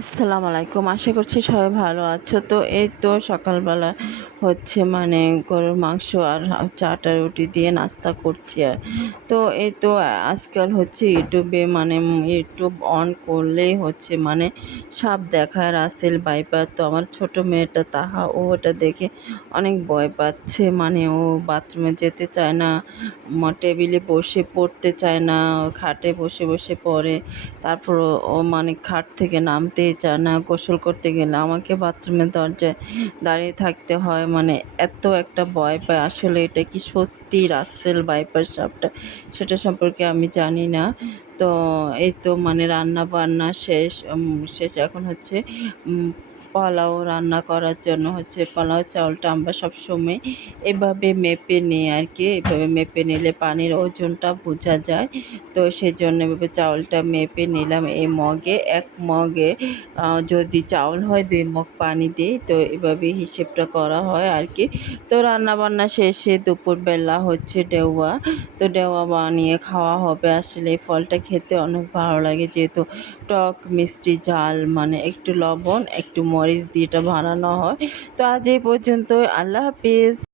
আসসালামু আলাইকুম। আশা করছি সবাই ভালো আছো। তো এই তো সকালবেলা হচ্ছে মানে গরুর মাংস আর চাটা রুটি দিয়ে নাস্তা করছি আর। তো এই তো আজকাল হচ্ছে ইউটিউবে মানে ইউটিউব অন করলেই হচ্ছে মানে সাপ দেখায় রাসেল বাইপার তো আমার ছোট মেয়েটা তাহা, ও ওটা দেখে অনেক ভয় পাচ্ছে। মানে ও বাথরুমে যেতে চায় না টেবিলে বসে পড়তে চায় না, খাটে বসে বসে পড়ে। তারপর ও- মানে খাট থেকে নামতেই চায় না, গোসল করতে গেলে আমাকে বাথরুমের দরজায় দাঁড়িয়ে থাকতে হয়। মানে এত একটা ভয় পায়। আসলে এটা কি সত্যি রাসেল বাইপার সাপটা? সেটা সম্পর্কে আমি জানি না। তো এই তো মানে রান্না বান্না শেষ শেষ এখন হচ্ছে পোলাও রান্না করার জন্য হচ্ছে পোলাও চাউলটা আমরা সবসময় এভাবে মেপে নিই আর কি। এভাবে মেপে নিলে পানির ওজনটা বোঝা যায়। তো সেই জন্য এভাবে চাউলটা মেপে নিলাম এই মগে। এক মগে যদি চাউল হয় দুই মগ পানি দিই। তো এভাবে হিসেবটা করা হয় আর কি। তো রান্না বান্না শেষে দুপুরবেলা হচ্ছে ডেওয়া। তো ডেওয়া বানিয়ে খাওয়া হবে। আসলে এই ফলটা খেতে অনেক ভালো লাগে। যেহেতু টক, মিষ্টি, ঝাল মানে একটু লবণ, একটু মরিচ দিয়ে এটা বানানো হয়। তো আজ এই পর্যন্ত আল্লাহ হাফিজ।